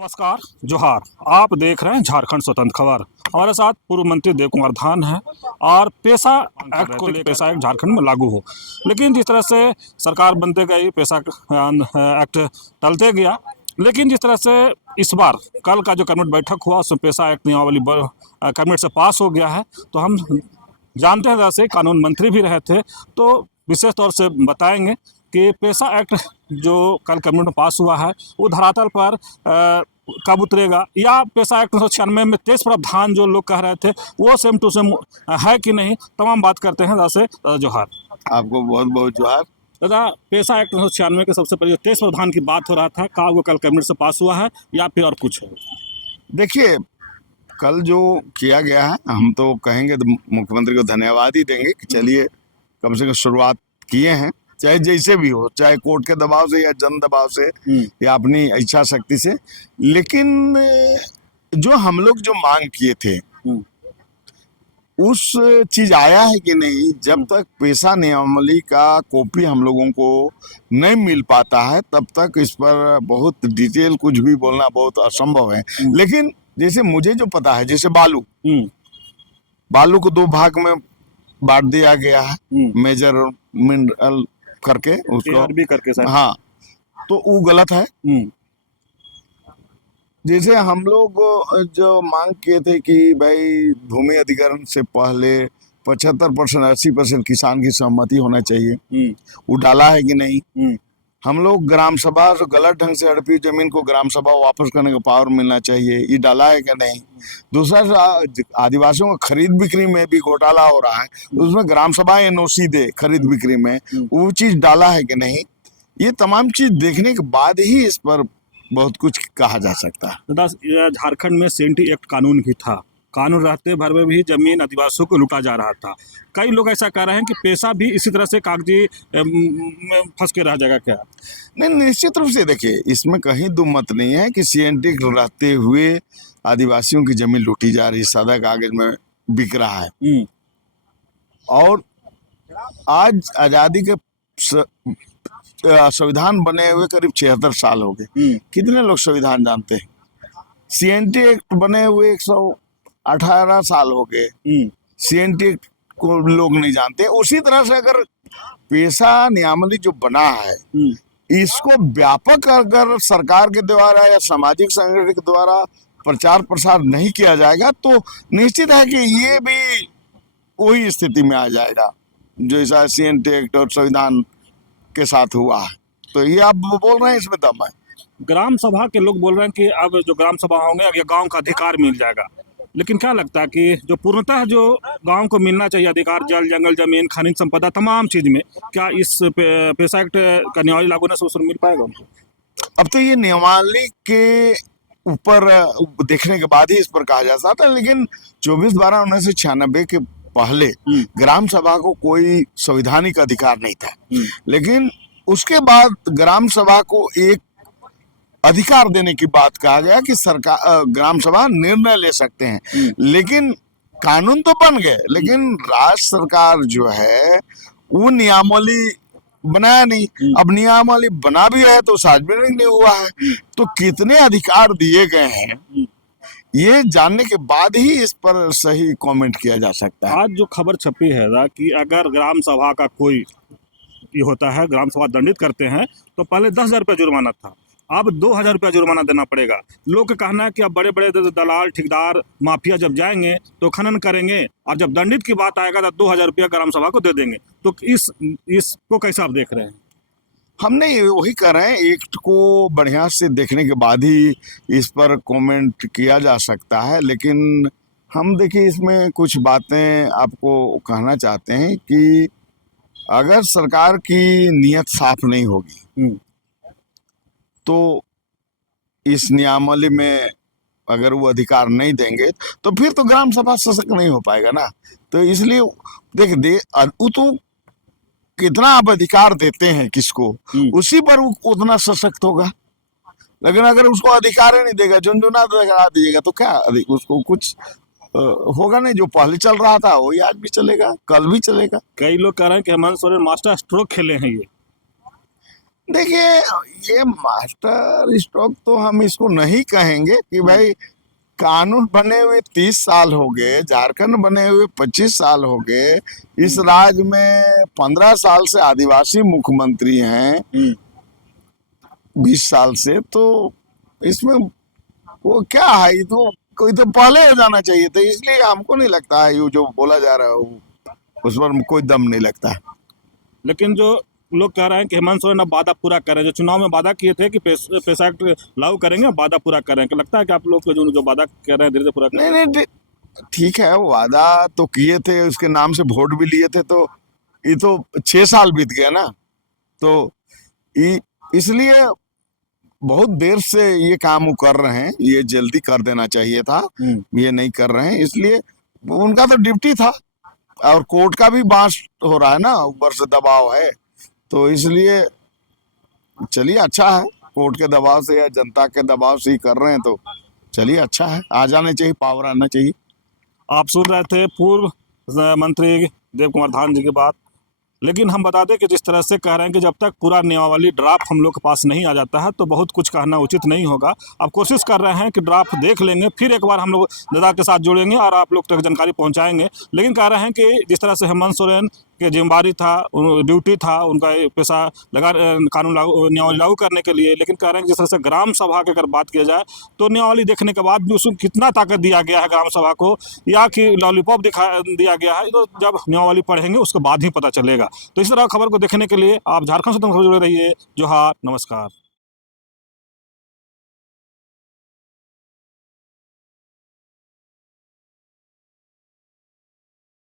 नमस्कार, जोहार। आप देख रहे हैं झारखंड स्वतंत्र खबर। हमारे साथ पूर्व मंत्री देव कुमार धान हैं और पेशा एक्ट को लेकर पेशा एक्ट झारखंड में लागू हो, लेकिन जिस तरह से सरकार बनते गई पेशा एक्ट टलते गया। लेकिन जिस तरह से इस बार कल का जो कैबिनेट बैठक हुआ उसमें पेशा एक्ट नियमावली कैबिनेट से पास हो गया है। तो हम जानते हैं, जैसे कानून मंत्री भी रहे थे, तो विशेष तौर से बताएंगे कि पेशा एक्ट जो कल कैबिनेट में पास हुआ है वो धरातल पर कब उतरेगा, या पेशा एक्ट 1996 में 23 प्रावधान जो लोग कह रहे थे वो सेम टू सेम है कि नहीं, तमाम बात करते हैं। जैसे जोहार। आपको बहुत बहुत जोहार। दादा, पेशा एक्ट 1996 के सबसे पहले 23 प्रावधान की बात हो रहा था, का वो कल कैबिनेट से पास हुआ है या फिर और कुछ है? देखिए, कल जो किया गया है, हम तो कहेंगे तो मुख्यमंत्री को धन्यवाद ही देंगे कि चलिए कम से कम शुरुआत किए हैं, चाहे जैसे भी हो, चाहे कोर्ट के दबाव से या जन दबाव से या अपनी इच्छा शक्ति से। लेकिन जो हम लोग जो मांग किए थे उस चीज आया है कि नहीं, जब तक पेशा नियमावली का कॉपी हम लोगों को नहीं मिल पाता है तब तक इस पर बहुत डिटेल कुछ भी बोलना बहुत असंभव है। लेकिन जैसे मुझे जो पता है, जैसे बालू को दो भाग में बांट दिया गया है, मेजर और मिनरल करके उसको भी करके सर। हाँ, तो वो गलत है। जैसे हम लोग जो मांग किए थे कि भाई भूमि अधिग्रहण से पहले 75% 80% किसान की सहमति होना चाहिए, वो डाला है कि नहीं। हम लोग ग्राम सभा से गलत ढंग से हड़पी जमीन को ग्राम सभा वापस करने का पावर मिलना चाहिए, ये डाला है कि नहीं। दूसरा, आदिवासियों का खरीद बिक्री में भी घोटाला हो रहा है, उसमें ग्राम सभा एनओसी दे खरीद बिक्री में, वो चीज डाला है कि नहीं। ये तमाम चीज देखने के बाद ही इस पर बहुत कुछ कहा जा सकता है। झारखंड में सेंटी एक्ट कानून भी था, कानून रहते भर में भी जमीन आदिवासियों को लूटा जा रहा था। कई लोग ऐसा कह रहे हैं कि पेशा भी इसी तरह से कागजी में फंस के रह जाएगा क्या? नहीं, निश्चित रूप से देखिए, इसमें कहीं दो मत नहीं है कि सीएनटी रहते हुए आदिवासियों की जमीन लूटी जा रही, सादा कागज में बिक रहा है। और आज आजादी के संविधान बने हुए करीब 76 साल हो गए। कितने लोग संविधान जानते हैं? सीएनटी एक्ट बने हुए 118 साल हो गए, सीएनटी एक्ट को लोग नहीं जानते। उसी तरह से अगर पेशा नियमावली जो बना है इसको व्यापक अगर सरकार के द्वारा या सामाजिक संगठन के द्वारा प्रचार प्रसार नहीं किया जाएगा तो निश्चित है कि ये भी वही स्थिति में आ जाएगा जैसा सीएनटी एक्ट और संविधान के साथ हुआ है। तो ये आप बोल रहे हैं, इसमें दम है। ग्राम सभा के लोग बोल रहे हैं कि अब जो ग्राम सभा होंगे अब ये गांव का अधिकार मिल जाएगा, लेकिन क्या लगता है कि जो पूर्णतः जो गांव को मिलना चाहिए अधिकार, जल जंगल जमीन खनिज संपदा तमाम चीज में, क्या इस पेशा एक्ट का नियमावली लागू होने से मिल पाएगा उनको? अब तो ये नियमावली के ऊपर देखने के बाद ही इस पर कहा जा सकता है। लेकिन 24/12/1996 के पहले ग्राम सभा को कोई संवैधानिक अधिकार नहीं था, लेकिन उसके बाद ग्राम सभा को एक अधिकार देने की बात कहा गया कि सरकार ग्राम सभा निर्णय ले सकते हैं। लेकिन कानून तो बन गए, लेकिन राज्य सरकार जो है वो नियमावली बनाया नहीं। अब नियमावली बना भी है तो सार्वजनिक नहीं हुआ है, तो कितने अधिकार दिए गए हैं ये जानने के बाद ही इस पर सही कमेंट किया जा सकता है। आज जो खबर छपी है कि अगर ग्राम सभा का कोई ये होता है, ग्राम सभा दंडित करते हैं तो पहले 10,000 रुपया जुर्माना था, अब 2,000 रुपया जुर्माना देना पड़ेगा। लोग का कहना है कि अब बड़े बड़े दलाल ठेकेदार माफिया जब जाएंगे तो खनन करेंगे और जब दंडित की बात आएगा तो 2,000 रुपया ग्राम सभा को दे देंगे। तो इसको कैसे आप देख रहे हैं? हमने वही कर रहे हैं, एक्ट को बढ़िया से देखने के बाद ही इस पर कमेंट किया जा सकता है। लेकिन हम देखिए, इसमें कुछ बातें आपको कहना चाहते हैं कि अगर सरकार की नीयत साफ नहीं होगी तो इस नियमावली में अगर वो अधिकार नहीं देंगे तो फिर तो ग्राम सभा सशक्त नहीं हो पाएगा ना। तो इसलिए वो तो कितना आप अधिकार देते हैं किसको, उसी पर वो उतना सशक्त होगा। लेकिन अगर उसको अधिकार ही नहीं देगा, झुनझुना लगा दीजिएगा, तो क्या उसको कुछ होगा नहीं। जो पहले चल रहा था वही आज भी चलेगा, कल भी चलेगा। कई लोग कह रहे हैं कि हेमंत सोरेन मास्टर स्ट्रोक खेले हैं ये। देखिए, ये मास्टर स्ट्रोक तो हम इसको नहीं कहेंगे कि भाई कानून बने हुए 30 साल हो गए, झारखंड बने हुए 25 साल हो गए, इस राज्य में 15 साल से आदिवासी मुख्यमंत्री हैं, 20 साल से, तो इसमें वो क्या है, ये तो कोई तो पहले हो जाना चाहिए था। इसलिए हमको नहीं लगता है ये जो बोला जा रहा है उस पर कोई दम नहीं लगता है। लेकिन जो लोग कह रहे हैं कि हेमंत सोरेन अब वादा पूरा कर रहे हैं, जो चुनाव में वादा किए थे कि पैसा एक्ट लागू करेंगे, वादा पूरा कर रहे हैं, क्या लगता है कि आप लोग को जो वादा कर रहे हैं धीरे धीरे पूरा नहीं नहीं, ठीक है, वादा तो किए थे, उसके नाम से वोट भी लिए थे, तो ये तो 6 साल बीत गया ना, तो इसलिए बहुत देर से ये काम वो कर रहे हैं, ये जल्दी कर देना चाहिए था, ये नहीं कर रहे हैं, इसलिए उनका तो ड्यूटी था, और कोर्ट का भी बांस हो रहा है ना, ऊपर से दबाव है, तो इसलिए चलिए अच्छा है, कोर्ट के दबाव से या जनता के दबाव से ही कर रहे हैं, तो चलिए अच्छा है, आ जाने चाहिए, पावर आना चाहिए। आप सुन रहे थे पूर्व मंत्री देव कुमार धान जी की बात। लेकिन हम बता दें कि जिस तरह से कह रहे हैं कि जब तक पूरा नियमावली ड्राफ्ट हम लोग के पास नहीं आ जाता है तो बहुत कुछ कहना उचित नहीं होगा। अब कोशिश कर रहे हैं कि ड्राफ्ट देख लेंगे, फिर एक बार हम लोग दादा के साथ जुड़ेंगे और आप लोग तक जानकारी पहुंचाएंगे। लेकिन कह रहे हैं कि जिस तरह से हेमंत सोरेन की जिम्मेदारी था, ड्यूटी था उनका, पैसा लगा कानून लागू नियमावली लागू करने के लिए, लेकिन कह रहे हैं कि जिस तरह से ग्राम सभा की अगर बात किया जाए तो नियमावली देखने के बाद भी उसको कितना ताकत दिया गया है ग्राम सभा को, या कि लॉलीपॉप दिखा दिया गया है, तो जब नियमावली पढ़ेंगे उसके बाद ही पता चलेगा। तो इस तरह खबर को देखने के लिए आप झारखंड से जुड़े रहिए। जोहार, नमस्कार।